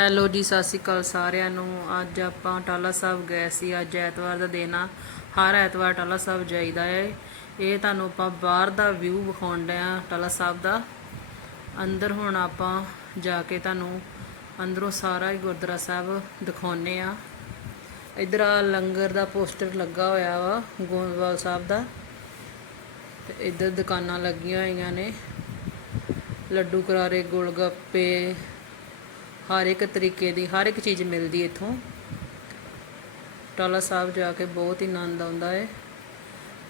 Hello ਜੀ, ਸਤਿ ਸ਼੍ਰੀ ਅਕਾਲ ਸਾਰਿਆਂ ਨੂੰ। ਅੱਜ ਆਪਾਂ ਟਾਲਾ ਸਾਹਿਬ ਗਏ ਸੀ, ਅੱਜ ਐਤਵਾਰ ਦਾ ਦਿਨ ਆ। ਹਰ ਐਤਵਾਰ ਟਾਲਾ ਸਾਹਿਬ ਜਾਈਦਾ ਹੈ ਇਹ ਤੁਹਾਨੂੰ ਆਪਾਂ ਬਾਹਰ ਦਾ ਵਿਊ ਵਿਖਾਉਣ ਡਏ ਆ ਟਾਲਾ ਸਾਹਿਬ ਦਾ। ਅੰਦਰ ਹੁਣ ਆਪਾਂ ਜਾ ਕੇ ਤੁਹਾਨੂੰ ਅੰਦਰੋਂ ਸਾਰਾ ਹੀ ਗੁਰਦੁਆਰਾ ਸਾਹਿਬ ਦਿਖਾਉਨੇ ਆ। ਇਧਰ ਆ ਲੰਗਰ ਦਾ ਪੋਸਟਰ ਲੱਗਾ ਹੋਇਆ ਵਾ, ਗੋਇੰਦਵਾਲ ਸਾਹਿਬ ਦਾ। ਤੇ ਇੱਧਰ ਦੁਕਾਨਾਂ ਲੱਗੀਆਂ ਹੋਈਆਂ ਨੇ। ਲੱਡੂ ਕਰਾਰੇ ਗੋਲਗੱਪੇ ਹਰ ਇੱਕ ਤਰੀਕੇ ਦੀ, ਹਰ ਇੱਕ ਚੀਜ਼ ਮਿਲਦੀ ਇੱਥੋਂ। ਟਾਲਾ ਸਾਹਿਬ ਜਾ ਕੇ ਬਹੁਤ ਹੀ ਆਨੰਦ ਆਉਂਦਾ ਹੈ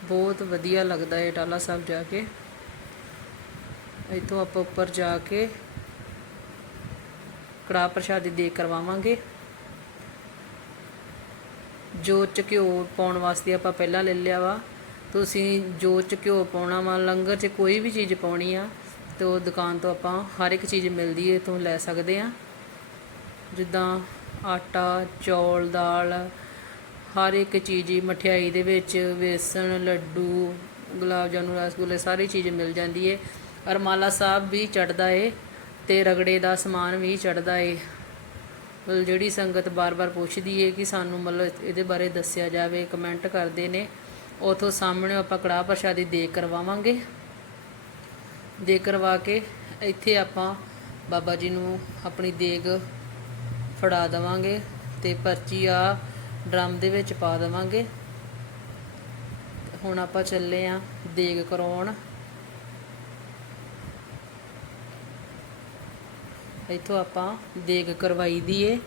ਬਹੁਤ ਵਧੀਆ ਲੱਗਦਾ ਹੈ ਟਾਲਾ ਸਾਹਿਬ ਜਾ ਕੇ। ਇੱਥੋਂ ਆਪਾਂ ਉੱਪਰ ਜਾ ਕੇ ਕੜਾਹ ਪ੍ਰਸ਼ਾਦੀ ਦੇ ਕਰਵਾਵਾਂਗੇ। ਜੋਤ ਚ ਘਿਓ ਪਾਉਣ ਵਾਸਤੇ ਆਪਾਂ ਪਹਿਲਾਂ ਲੈ ਲਿਆ ਵਾ। ਤੁਸੀਂ ਜੋਤ ਚ ਘਿਓ ਪਾਉਣਾ ਵਾ, ਲੰਗਰ 'ਚ ਕੋਈ ਵੀ ਚੀਜ਼ ਪਾਉਣੀ ਆ, ਤੇ ਉਹ ਦੁਕਾਨ ਤੋਂ ਆਪਾਂ ਹਰ ਇੱਕ ਚੀਜ਼ ਮਿਲਦੀ ਹੈ ਤੋਂ ਲੈ ਸਕਦੇ ਆ। ਜਿੱਦਾਂ ਆਟਾ, ਚੌਲ, ਦਾਲ, ਹਰ ਇੱਕ ਚੀਜ਼ ਹੀ ਮਠਿਆਈ ਦੇ ਵਿੱਚ, ਵੇਸਣ, ਲੱਡੂ, ਗੁਲਾਬ ਜਾਮੁਨ, ਰਸਗੁੱਲੇ ਸਾਰੀ ਚੀਜ਼ ਮਿਲ ਜਾਂਦੀ ਏ। ਅਰਮਾਲਾ ਸਾਹਿਬ ਵੀ ਚੜਦਾ ਏ ਤੇ ਰਗੜੇ ਦਾ ਸਮਾਨ ਵੀ ਚੜਦਾ ਏ। ਮਤਲਬ ਜਿਹੜੀ ਸੰਗਤ ਬਾਰ-ਬਾਰ ਪੁੱਛਦੀ ਏ ਕਿ ਸਾਨੂੰ ਮਤਲਬ ਇਹਦੇ ਬਾਰੇ ਦੱਸਿਆ ਜਾਵੇ, ਕਮੈਂਟ ਕਰਦੇ ਨੇ, ਉਥੋਂ ਸਾਹਮਣੇ ਆਪਾਂ ਕੜਾਹ ਪ੍ਰਸ਼ਾਦੀ ਦੇ ਕਰਵਾਵਾਂਗੇ। ਦੇ ਕਰਵਾ ਕੇ ਇੱਥੇ ਆਪਾਂ ਬਾਬਾ ਜੀ ਨੂੰ ਆਪਣੀ ਦੇਗ ਫੜਾ ਦੇਵਾਂਗੇ ਤੇ ਪਰਚੀ ਆ ਡਰਮ ਦੇ ਵਿੱਚ ਪਾ ਦੇਵਾਂਗੇ। ਹੁਣ ਆਪਾਂ ਚੱਲੇ ਆ ਦੇਗ ਕਰਾਉਣ। ਇੱਥੋਂ ਆਪਾਂ ਦੇਗ ਕਰਵਾਈ ਦੀ ਏ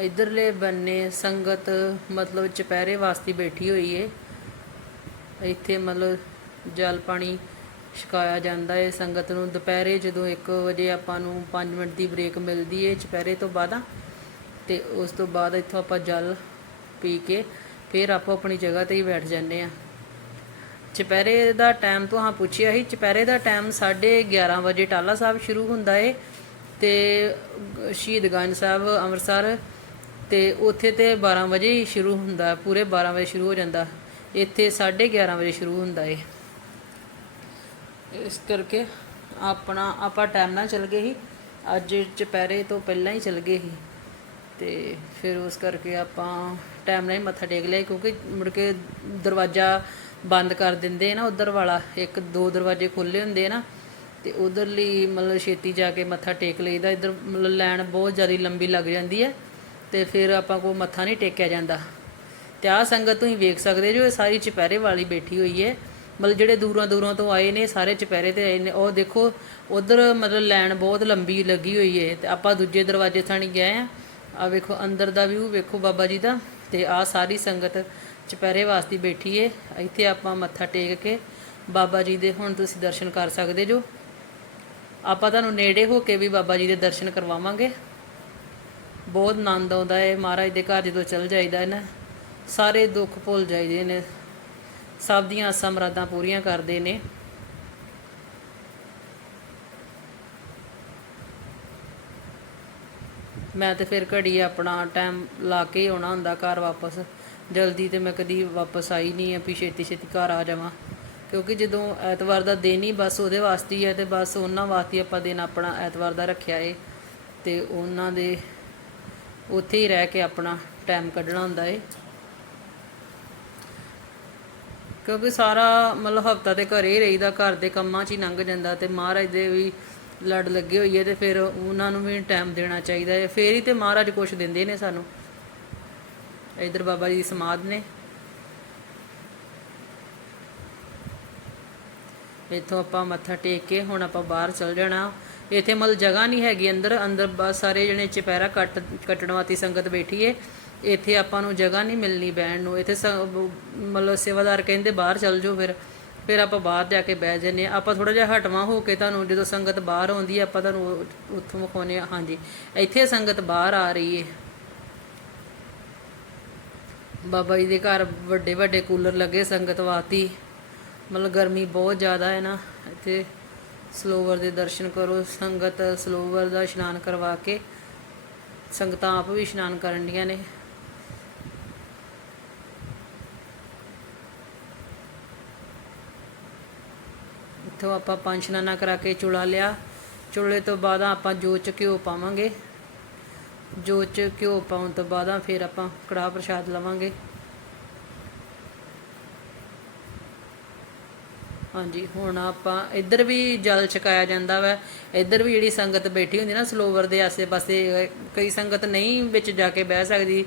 ਇਧਰਲੇ ਬੰਨੇ ਸੰਗਤ ਮਤਲਬ ਚੁਪਹਿਰੇ ਵਾਸਤੇ ਬੈਠੀ ਹੋਈ ਏ। ਇੱਥੇ ਮਤਲਬ ਜਲ ਪਾਣੀ ਛਕਾਇਆ ਜਾਂਦਾ ਹੈ। ਸੰਗਤ ਨੂੰ ਦੁਪਹਿਰੇ ਜਦੋਂ 1 ਵਜੇ ਆਪਾਂ ਨੂੰ 5 ਮਿੰਟ ਦੀ ਬ੍ਰੇਕ ਮਿਲਦੀ ਹੈ ਚੁਪਹਿਰੇ ਤੋਂ ਬਾਅਦ, ਤੇ ਉਸ ਤੋਂ ਬਾਅਦ ਇੱਥੋਂ ਆਪਾਂ ਜਲ ਪੀ ਕੇ ਫਿਰ ਆਪੋ ਆਪਣੀ ਜਗ੍ਹਾ ਤੇ ਹੀ ਬੈਠ ਜਾਂਦੇ ਆ ਚੁਪਹਿਰੇ ਦਾ ਟਾਈਮ ਤੋਂ ਹਾਂ ਪੁੱਛਿਆ ਸੀ ਚੁਪਹਿਰੇ ਦਾ ਟਾਈਮ 11:30 ਵਜੇ ਟਾਲਾ ਸਾਹਿਬ ਸ਼ੁਰੂ ਹੁੰਦਾ ਏ ਤੇ ਸ਼ਹੀਦਗੰਜ ਸਾਹਿਬ ਅੰਮ੍ਰਿਤਸਰ, ਤੇ ਉੱਥੇ ਤੇ 12 ਵਜੇ ਹੀ ਸ਼ੁਰੂ ਹੁੰਦਾ, ਪੂਰੇ 12 ਵਜੇ ਸ਼ੁਰੂ ਹੋ ਜਾਂਦਾ। ਇੱਥੇ 11:30 ਵਜੇ ਸ਼ੁਰੂ ਹੁੰਦਾ ਏ ਇਸ ਕਰਕੇ ਆਪਣਾ, ਆਪਾਂ ਟਾਈਮ ਨਾਲ ਚੱਲ ਗਏ ਸੀ। ਅੱਜ ਚੁਪਹਿਰੇ ਤੋਂ ਪਹਿਲਾਂ ਹੀ ਚੱਲ ਗਏ ਸੀ। ਤੇ ਫਿਰ ਉਸ ਕਰਕੇ ਆਪਾਂ ਟਾਈਮ ਨਾਲ ਹੀ ਮੱਥਾ ਟੇਕ ਲਿਆ ਕਿਉਂਕਿ ਮੁੜ ਕੇ ਦਰਵਾਜ਼ਾ ਬੰਦ ਕਰ ਦਿੰਦੇ ਨਾ ਉਧਰ ਵਾਲਾ, ਇੱਕ ਦੋ ਦਰਵਾਜ਼ੇ ਖੁੱਲੇ ਹੁੰਦੇ ਨਾ, ਤੇ ਉਧਰਲੀ ਮਤਲਬ ਛੇਤੀ ਜਾ ਕੇ ਮੱਥਾ ਟੇਕ ਲਈਦਾ, ਇਧਰ ਮਤਲਬ ਲਾਈਨ ਬਹੁਤ ਜ਼ਿਆਦਾ ਲੰਬੀ ਲੱਗ ਜਾਂਦੀ ਹੈ, ਤੇ ਫਿਰ ਆਪਾਂ ਕੋ ਮੱਥਾ ਨਹੀਂ ਟੇਕਿਆ ਜਾਂਦਾ। ਤੇ ਆਹ ਸੰਗਤ ਤੁਸੀਂ ਵੇਖ ਸਕਦੇ ਜੋ ਇਹ ਸਾਰੀ ਚੁਪਹਿਰੇ ਵਾਲੀ ਬੈਠੀ ਹੋਈ ਹੈ ਮਤਲਬ ਜਿਹੜੇ ਦੂਰਾਂ ਦੂਰਾਂ ਤੋਂ ਆਏ ਨੇ, ਸਾਰੇ ਚੁਪਹਿਰੇ ਤੇ ਆਏ ਨੇ। ਉਹ ਦੇਖੋ, ਉਧਰ ਮਤਲਬ ਲਾਈਨ ਬਹੁਤ ਲੰਬੀ ਲੱਗੀ ਹੋਈ ਹੈ ਤੇ ਆਪਾਂ ਦੂਜੇ ਦਰਵਾਜ਼ੇ ਥਾਣੀ ਗਏ ਆ। ਆ ਵੇਖੋ, ਅੰਦਰ ਦਾ ਵਿਊ ਵੇਖੋ ਬਾਬਾ ਜੀ ਦਾ ਤੇ ਆ ਸਾਰੀ ਸੰਗਤ ਚੁਪਹਿਰੇ ਵਾਸਤੇ ਬੈਠੀ ਏ। ਇੱਥੇ ਆਪਾਂ ਮੱਥਾ ਟੇਕ ਕੇ ਬਾਬਾ ਜੀ ਦੇ ਹੁਣ ਤੁਸੀਂ ਦਰਸ਼ਨ ਕਰ ਸਕਦੇ ਜੋ। ਆਪਾਂ ਤੁਹਾਨੂੰ ਨੇੜੇ ਹੋ ਕੇ ਵੀ ਬਾਬਾ ਜੀ ਦੇ ਦਰਸ਼ਨ ਕਰਵਾਵਾਂਗੇ। ਬਹੁਤ ਆਨੰਦ ਆਉਂਦਾ ਹੈ ਮਹਾਰਾਜ ਦੇ ਘਰ ਜਦੋਂ ਚਲ ਜਾਈਦਾ ਹੈ ਨਾ, ਸਾਰੇ ਦੁੱਖ ਭੁੱਲ ਜਾਈਦੇ ਨੇ। ਸਭ ਦੀਆਂ ਆਸਾਂ ਮਰਾਦਾਂ ਪੂਰੀਆਂ ਕਰਦੇ ਨੇ। ਮੈਂ ਤੇ ਫਿਰ ਘੜੀ ਆਪਣਾ ਟਾਈਮ ਲਾ ਕੇ ਹੀ ਆਉਣਾ ਹੁੰਦਾ ਘਰ ਵਾਪਸ। ਜਲਦੀ ਤੇ ਮੈਂ ਕਦੀ ਵਾਪਸ ਆਈ ਨਹੀਂ ਆ, ਵੀ ਛੇਤੀ ਛੇਤੀ ਘਰ ਆ ਜਾਵਾਂ। ਕਿਉਂਕਿ ਜਦੋਂ ਐਤਵਾਰ ਦਾ ਦਿਨ ਹੀ ਬਸ ਉਹਦੇ ਵਾਸਤੇ ਹੀ ਹੈ ਤੇ ਬਸ ਉਹਨਾਂ ਵਾਸਤੇ ਆਪਾਂ ਦਿਨ ਆਪਣਾ ਐਤਵਾਰ ਦਾ ਰੱਖਿਆ ਏ। ਤੇ ਉਹਨਾਂ ਦੇ ਉੱਥੇ ਹੀ ਰਹਿ ਕੇ ਆਪਣਾ ਟਾਈਮ ਕੱਢਣਾ ਹੁੰਦਾ ਏ। ਕਿਉਂਕਿ ਸਾਰਾ ਮਤਲਬ ਹਫਤਾ ਤੇ ਘਰੇ ਹੀ ਰਹੀਦਾ, ਘਰ ਦੇ ਕੰਮਾਂ 'ਚ ਹੀ ਲੰਘ ਜਾਂਦਾ ਤੇ ਮਹਾਰਾਜ ਦੇ ਵੀ ਲੜ ਲੱਗੇ ਹੋਈ ਹੈ ਤੇ ਫਿਰ ਉਹਨਾਂ ਨੂੰ ਵੀ ਟਾਈਮ ਦੇਣਾ ਚਾਹੀਦਾ ਹੈ। ਫੇਰ ਹੀ ਤੇ ਮਹਾਰਾਜ ਕੁਛ ਦਿੰਦੇ ਨੇ ਸਾਨੂੰ। ਇਧਰ ਬਾਬਾ ਜੀ ਦੀ ਸਮਾਧ ਨੇ। ਇੱਥੋਂ ਆਪਾਂ ਮੱਥਾ ਟੇਕ ਕੇ ਹੁਣ ਆਪਾਂ ਬਾਹਰ ਚੱਲ ਜਾਣਾ। ਇੱਥੇ ਮਤਲਬ ਜਗ੍ਹਾ ਨਹੀਂ ਹੈਗੀ ਅੰਦਰ ਅੰਦਰ ਬਸ ਸਾਰੇ ਜਣੇ ਚਪੈਰਾ ਕੱਟ, ਕੱਟਣ ਵਾਤੀ ਸੰਗਤ ਬੈਠੀ ਏ। ਇੱਥੇ ਆਪਾਂ ਨੂੰ ਜਗ੍ਹਾ ਨਹੀਂ ਮਿਲਣੀ ਬਹਿਣ ਨੂੰ। ਇੱਥੇ ਸ- ਮਤਲਬ ਸੇਵਾਦਾਰ ਕਹਿੰਦੇ ਬਾਹਰ ਚੱਲ ਜਾਓ ਫਿਰ। ਫਿਰ ਆਪਾਂ ਬਾਹਰ ਜਾ ਕੇ ਬਹਿ ਜੰਨੇ ਆਪਾਂ ਥੋੜਾ ਜਿਹਾ ਹਟਵਾ ਹੋ ਕੇ ਤੁਹਾਨੂੰ ਜਦੋਂ ਸੰਗਤ ਬਾਹਰ ਆਉਂਦੀ ਹੈ, ਆਪਾਂ ਤੁਹਾਨੂੰ ਉੱਥੋਂ ਵਿਖਾਉਨੇ ਆ ਹਾਂਜੀ। ਇੱਥੇ ਸੰਗਤ ਬਾਹਰ ਆ ਰਹੀ ਹੈ। ਬਾਬਾ ਜੀ ਦੇ ਘਰ ਵੱਡੇ ਵੱਡੇ ਕੂਲਰ ਲੱਗੇ ਸੰਗਤ ਵਾਤੀ ਮਤਲਬ ਗਰਮੀ ਬਹੁਤ ਜ਼ਿਆਦਾ ਹੈ ਨਾ। ਇੱਥੇ ਸਲੋਵਰ ਦੇ ਦਰਸ਼ਨ ਕਰੋ। ਸੰਗਤ ਸਲੋਵਰ ਦਾ ਇਸ਼ਨਾਨ ਕਰਵਾ ਕੇ ਸੰਗਤਾਂ ਆਪ ਵੀ ਇਸ਼ਨਾਨ ਕਰਨ ਡੀਆਂ ਨੇ। ਇੱਥੋਂ ਆਪਾਂ ਪੰਜ ਇਸ਼ਨਾਨਾ ਕਰਾ ਕੇ ਚੁਲਾ ਲਿਆ। ਚੁਲੇ ਤੋਂ ਬਾਅਦ ਆਪਾਂ ਜੋਤ ਚ ਘਿਓ ਪਾਵਾਂਗੇ। ਜੋਤ ਚ ਘਿਓ ਪਾਉਣ ਤੋਂ ਬਾਅਦ ਫਿਰ ਆਪਾਂ ਕੜਾਹ ਪ੍ਰਸ਼ਾਦ ਲਵਾਂਗੇ। ਹਾਂਜੀ, ਹੁਣ ਆਪਾਂ ਇੱਧਰ ਵੀ ਜਲ ਛਕਾਇਆ ਜਾਂਦਾ ਵਾ। ਇੱਧਰ ਵੀ ਜਿਹੜੀ ਸੰਗਤ ਬੈਠੀ ਹੁੰਦੀ ਨਾ, ਸਲੋਵਰ ਦੇ ਆਸੇ-ਪਾਸੇ ਕਈ ਸੰਗਤ ਨਹੀਂ ਵਿੱਚ ਜਾ ਕੇ ਬਹਿ ਸਕਦੀ।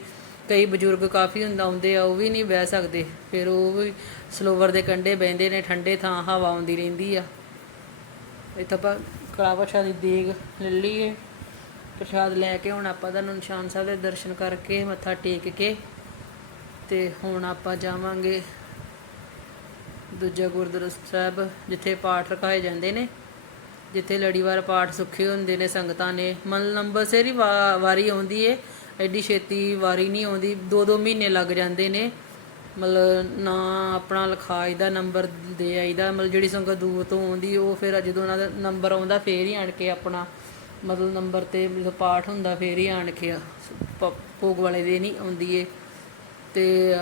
ਕਈ ਬਜ਼ੁਰਗ ਕਾਫੀ ਹੁੰਦਾ, ਆਉਂਦੇ ਆ, ਉਹ ਵੀ ਨਹੀਂ ਬਹਿ ਸਕਦੇ। ਫਿਰ ਉਹ ਵੀ ਸਲੋਵਰ ਦੇ ਕੰਢੇ ਬਹਿੰਦੇ ਨੇ, ਠੰਡੇ ਥਾਂ ਹਵਾ ਆਉਂਦੀ ਰਹਿੰਦੀ ਆ। ਇੱਥੇ ਆਪਾਂ ਕੜਾਹ ਪ੍ਰਸ਼ਾਦ ਦੀ ਦੇਗ ਲੈ ਲਈਏ। ਪ੍ਰਸ਼ਾਦ ਲੈ ਕੇ ਹੁਣ ਆਪਾਂ ਤੁਹਾਨੂੰ ਨਿਸ਼ਾਨ ਸਾਹਿਬ ਦੇ ਦਰਸ਼ਨ ਕਰਕੇ ਮੱਥਾ ਟੇਕ ਕੇ ਤੇ ਹੁਣ ਆਪਾਂ ਜਾਵਾਂਗੇ ਦੂਜਾ ਗੁਰਦੁਆਰਾ ਸਾਹਿਬ, ਜਿੱਥੇ ਪਾਠ ਰਖਾਏ ਜਾਂਦੇ ਨੇ। ਜਿੱਥੇ ਲੜੀਵਾਰ ਪਾਠ ਸੁੱਖੇ ਹੁੰਦੇ ਨੇ, ਸੰਗਤਾਂ ਨੇ। ਮਨ ਨੰਬਰ ਸਿਰ ਵਾ- ਵਾਰੀ ਆਉਂਦੀ ਏ। ਐਡੀ ਛੇਤੀ ਵਾਰੀ ਨਹੀਂ ਆਉਂਦੀ ਦੋ ਦੋ ਮਹੀਨੇ ਲੱਗ ਜਾਂਦੇ ਨੇ। ਮਤਲਬ ਨਾ ਆਪਣਾ ਲਿਖਾਈ ਦਾ ਨੰਬਰ ਦੇ ਆਈਦਾ ਮਤਲਬ ਜਿਹੜੀ ਸੰਗਤ ਦੂਰ ਤੋਂ ਆਉਂਦੀ, ਉਹ ਫਿਰ ਜਦੋਂ ਉਹਨਾਂ ਦਾ ਨੰਬਰ ਆਉਂਦਾ, ਫੇਰ ਹੀ ਆਣ ਕੇ ਆਪਣਾ ਮਤਲਬ ਨੰਬਰ ਤੇ ਜਦੋਂ ਪਾਠ ਹੁੰਦਾ, ਫੇਰ ਹੀ ਆਣ ਕੇ ਭੋਗ ਵਾਲੇ ਦੇ ਨਹੀਂ ਆਉਂਦੀ ਏ। ਤੇ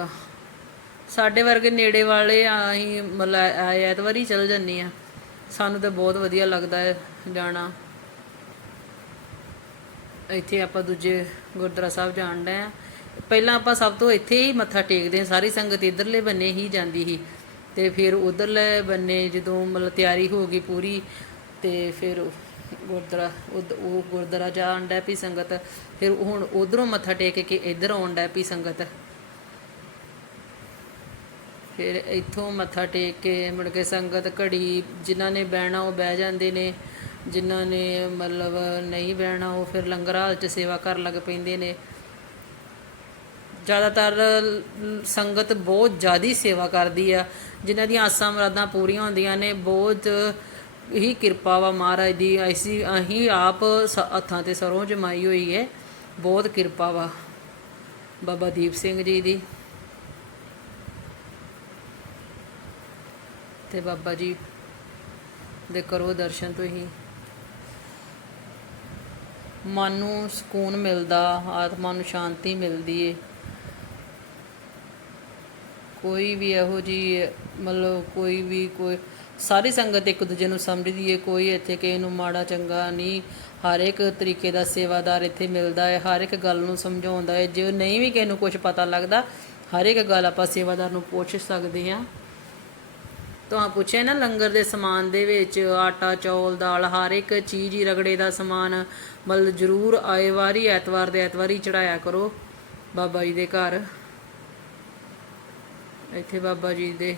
ਸਾਡੇ ਵਰਗੇ ਨੇੜੇ ਵਾਲੇ ਅਸੀਂ ਮਤਲਬ ਐ- ਐਤਵਾਰ ਹੀ ਚਲ ਜੰਨੇ ਆ। ਸਾਨੂੰ ਤਾਂ ਬਹੁਤ ਵਧੀਆ ਲੱਗਦਾ ਹੈ ਜਾਣਾ। ਇੱਥੇ ਆਪਾਂ ਦੂਜੇ ਗੁਰਦੁਆਰਾ ਸਾਹਿਬ ਜਾਣ ਡਏ ਆ। ਪਹਿਲਾਂ ਆਪਾਂ ਸਭ ਤੋਂ ਇੱਥੇ ਹੀ ਮੱਥਾ ਟੇਕਦੇ ਹਾਂ, ਸਾਰੀ ਸੰਗਤ ਇਧਰਲੇ ਬੰਨੇ ਹੀ ਜਾਂਦੀ ਸੀ। ਤੇ ਫਿਰ ਉਧਰਲੇ ਬੰਨੇ ਜਦੋਂ ਮਤਲਬ ਤਿਆਰੀ ਹੋ ਗਈ ਪੂਰੀ, ਤੇ ਫਿਰ ਗੁਰਦੁਆਰਾ, ਉਧ- ਉਹ ਗੁਰਦੁਆਰਾ ਜਾਣ ਡੈ ਪਈ ਸੰਗਤ। ਫਿਰ ਹੁਣ ਉਧਰੋਂ ਮੱਥਾ ਟੇਕ ਕੇ ਇੱਧਰ ਆਉਣ ਡੈ ਪਈ ਸੰਗਤ। ਫਿਰ ਇੱਥੋਂ ਮੱਥਾ ਟੇਕ ਕੇ ਮੁੜ ਕੇ ਸੰਗਤ ਘੜੀ ਜਿਨ੍ਹਾਂ ਨੇ ਬਹਿਣਾ ਉਹ ਬਹਿ ਜਾਂਦੇ ਨੇ। ਜਿਨ੍ਹਾਂ ਨੇ ਮਤਲਬ ਨਹੀਂ ਬਹਿਣਾ, ਉਹ ਫਿਰ ਲੰਗਰ ਹਾਲ 'ਚ ਸੇਵਾ ਕਰਨ ਲੱਗ ਪੈਂਦੇ ਨੇ। ਜ਼ਿਆਦਾਤਰ ਸੰਗਤ ਬਹੁਤ ਜ਼ਿਆਦੀ ਸੇਵਾ ਕਰਦੀ ਆ। ਜਿਨ੍ਹਾਂ ਦੀਆਂ ਆਸਾਂ ਮੁਰਾਦਾਂ ਪੂਰੀਆਂ ਹੁੰਦੀਆਂ ਨੇ, ਬਹੁਤ ਹੀ ਕਿਰਪਾ ਵਾ ਮਹਾਰਾਜ ਦੀ। ਅਸੀਂ ਅਸੀਂ ਆਪ ਸ- ਹੱਥਾਂ ਤੇ ਸਰੋਂ ਜਮਾਈ ਹੋਈ ਹੈ ਬਹੁਤ ਕਿਰਪਾ ਵਾ ਬਾਬਾ ਦੀਪ ਸਿੰਘ ਜੀ ਦੀ ਤੇ ਬਾਬਾ ਜੀ ਦੇ ਕਰੋ ਦਰਸ਼ਨ ਤੁਸੀਂ। ਮਨ ਨੂੰ ਸਕੂਨ ਮਿਲਦਾ, ਆਤਮਾ ਨੂੰ ਸ਼ਾਂਤੀ ਮਿਲਦੀ ਏ। ਕੋਈ ਵੀ ਇਹੋ ਜੀ, ਮਤਲਬ ਕੋਈ ਵੀ ਕੋਈ, ਸਾਰੀ ਸੰਗਤ ਇੱਕ ਦੂਜੇ ਨੂੰ ਸਮਝਦੀ ਏ। ਕੋਈ ਇੱਥੇ ਕਿਸੇ ਨੂੰ ਮਾੜਾ ਚੰਗਾ ਨਹੀਂ, ਹਰ ਇੱਕ ਤਰੀਕੇ ਦਾ ਸੇਵਾਦਾਰ ਇੱਥੇ ਮਿਲਦਾ ਹੈ ਹਰ ਇੱਕ ਗੱਲ ਨੂੰ ਸਮਝਾਉਂਦਾ ਹੈ ਜੇ ਨਹੀਂ ਵੀ ਕਿਸੇ ਨੂੰ ਕੁਝ ਪਤਾ ਲੱਗਦਾ, ਹਰ ਇੱਕ ਗੱਲ ਆਪਾਂ ਸੇਵਾਦਾਰ ਨੂੰ ਪੁੱਛ ਸਕਦੇ ਹਾਂ। ਤਾਂ ਪੁੱਛਿਆ ਨਾ ਲੰਗਰ ਦੇ ਸਮਾਨ ਦੇ ਵਿੱਚ ਆਟਾ, ਚੌਲ, ਦਾਲ, ਹਰ ਇੱਕ ਚੀਜ਼ ਹੀ ਰਗੜੇ ਦਾ ਸਮਾਨ ਮਤਲਬ ਜ਼ਰੂਰ ਆਏ ਵਾਰੀ, ਐਤਵਾਰ ਦੇ ਐਤਵਾਰੀ ਚੜਾਇਆ ਕਰੋ ਬਾਬਾ ਜੀ ਦੇ ਘਰ। ਇੱਥੇ ਬਾਬਾ ਜੀ ਦੇ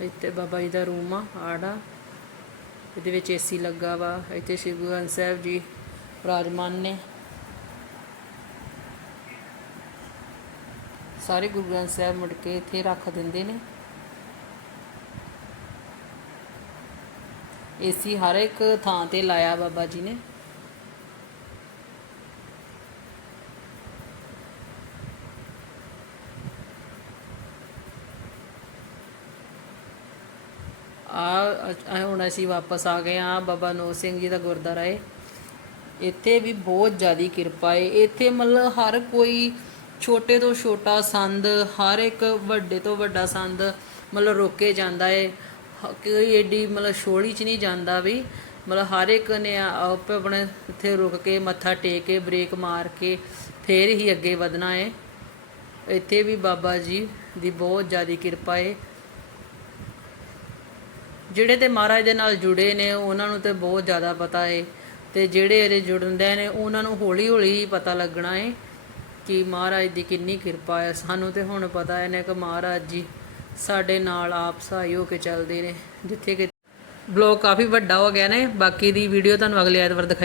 ਇੱਥੇ ਬਾਬਾ ਜੀ ਦਾ ਰੂਮ ਆ, ਆੜਾ। ਇਹਦੇ ਵਿੱਚ ਏਸੀ ਲੱਗਾ ਵਾ। ਇੱਥੇ ਸ਼੍ਰੀ ਗੁਰੂ ਗ੍ਰੰਥ ਸਾਹਿਬ ਜੀ ਵਿਰਾਜਮਾਨ ਨੇ। ਸਾਰੇ ਗੁਰੂ ਗ੍ਰੰਥ ਸਾਹਿਬ ਮੁੜ ਕੇ ਇੱਥੇ ਰੱਖ ਦਿੰਦੇ ਨੇ। ਏਸੀ ਹਰ ਇੱਕ ਥਾਂ ਤੇ ਲਾਇਆ ਬਾਬਾ ਜੀ ਨੇ। ਆ ਹੁਣ ਅਸੀਂ ਵਾਪਸ ਆ ਗਏ ਆ ਬਾਬਾ ਨੋ ਸਿੰਘ ਜੀ ਦਾ ਗੁਰਦੁਆਰਾ ਏ। ਇੱਥੇ ਵੀ ਬਹੁਤ ਜ਼ਿਆਦੀ ਕਿਰਪਾ ਏ। ਇੱਥੇ ਮਤਲਬ ਹਰ ਕੋਈ ਛੋਟੇ ਤੋਂ ਛੋਟਾ ਸੰਦ, ਹਰ ਇੱਕ ਵੱਡੇ ਤੋਂ ਵੱਡਾ ਸੰਦ ਮਤਲਬ ਰੋਕੇ ਜਾਂਦਾ ਏ। ਕੋਈ ਏਡੀ ਮਤਲਬ ਛੋੜੀ ਚ ਨਹੀਂ ਜਾਂਦਾ ਵੀ, ਮਤਲਬ ਹਰ ਇੱਕ ਨੇ ਆਪ ਆਪਣੇ ਇੱਥੇ ਰੁਕ ਕੇ ਮੱਥਾ ਟੇਕ ਕੇ, ਬ੍ਰੇਕ ਮਾਰ ਕੇ ਫੇਰ ਹੀ ਅੱਗੇ ਵਧਣਾ ਏ। ਇੱਥੇ ਵੀ ਬਾਬਾ ਜੀ ਦੀ ਬਹੁਤ ਜ਼ਿਆਦਾ ਕਿਰਪਾ ਏ। ਜਿਹੜੇ ਤੇ ਮਹਾਰਾਜ ਦੇ ਨਾਲ ਜੁੜੇ ਨੇ, ਉਹਨਾਂ ਨੂੰ ਤੇ ਬਹੁਤ ਜ਼ਿਆਦਾ ਪਤਾ ਏ। ਤੇ ਜਿਹੜੇ ਇਹਦੇ ਜੁੜਦੇ ਨੇ, ਉਹਨਾਂ ਨੂੰ ਹੌਲੀ ਹੌਲੀ ਹੀ ਪਤਾ ਲੱਗਣਾ ਏ। ਕਿ ਮਹਾਰਾਜ ਦੀ ਕਿੰਨੀ ਕਿਰਪਾ ਹੈ। ਸਾਨੂੰ ਤੇ ਹੁਣ ਪਤਾ ਹੈ ਨਾ ਕਿ ਮਹਾਰਾਜ ਜੀ ਸਾਡੇ ਨਾਲ ਆਪ ਸਹਾਈ ਹੋ ਕੇ ਚੱਲਦੇ ਨੇ। ਜਿੱਥੇ ਕਿ ਬਲੌਗ ਕਾਫੀ ਵੱਡਾ ਹੋ ਗਿਆ ਨੇ। ਬਾਕੀ ਦੀ ਵੀਡੀਓ ਤੁਹਾਨੂੰ ਅਗਲੇ ਐਤਵਾਰ ਦਿਖਾਈ